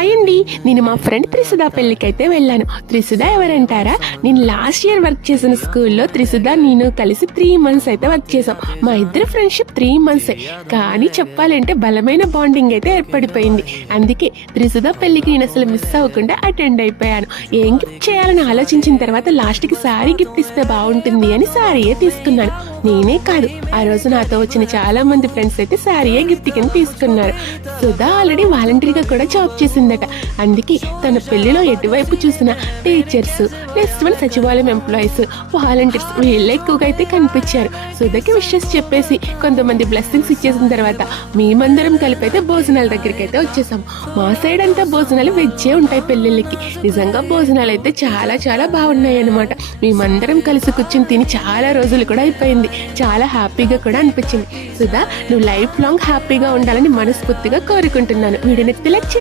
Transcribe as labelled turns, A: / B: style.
A: Hi అండి నేను మా ఫ్రెండ్ త్రిసుధ పెళ్ళికైతే వెళ్ళాను. త్రిసుధ ఎవరంటారా? నేను లాస్ట్ ఇయర్ వర్క్ చేసిన స్కూల్లో త్రిసుధ నేను కలిసి త్రీ మంత్స్ అయితే వర్క్ చేసాం మా ఇద్దరు ఫ్రెండ్షిప్ త్రీ మంత్సే కానీ చెప్పాలంటే బలమైన బాండింగ్ అయితే ఏర్పడిపోయింది. అందుకే త్రిసుధ పెళ్ళికి నేను అసలు మిస్ అవ్వకుండా అటెండ్ అయిపోయాను. ఏం గిఫ్ట్ చేయాలని ఆలోచించిన తర్వాత లాస్ట్కి సారీ గిఫ్ట్ ఇస్తే బాగుంటుంది అని సారీయే తీసుకున్నాను. నేనే కాదు. ఆ రోజు నాతో వచ్చిన చాలా మంది ఫ్రెండ్స్ అయితే సారీయే గిఫ్ట్ కింద తీసుకున్నారు. సుధా ఆల్రెడీ వాలంటరీగా కూడా జాబ్ చేసిందట. అందుకే తన పెళ్ళిలో ఎటువైపు చూసినా టీచర్స్ నెక్స్ట్ మన సచివాలయం ఎంప్లాయీస్ వాలంటీర్స్ వీళ్ళే ఎక్కువగా అయితే కనిపించారు. సుధకి విషెస్ చెప్పేసి కొంతమంది బ్లెస్సింగ్స్ ఇచ్చేసిన తర్వాత మేమందరం కలిపి అయితే భోజనాల దగ్గరికి అయితే వచ్చేసాం. మా సైడ్ అంతా భోజనాలు వెజ్జే ఉంటాయి పెళ్ళిళ్ళకి. నిజంగా భోజనాలు అయితే చాలా చాలా బాగున్నాయి అనమాట మేమందరం కలిసి కూర్చొని తిని చాలా రోజులు కూడా అయిపోయింది. చాలా హ్యాపీగా కూడా అనిపించింది. సుధా నువ్వు లైఫ్ లాంగ్ హ్యాపీగా ఉండాలని మనస్ఫూర్తిగా కోరుకుంటున్నాను. వీడిని లైక్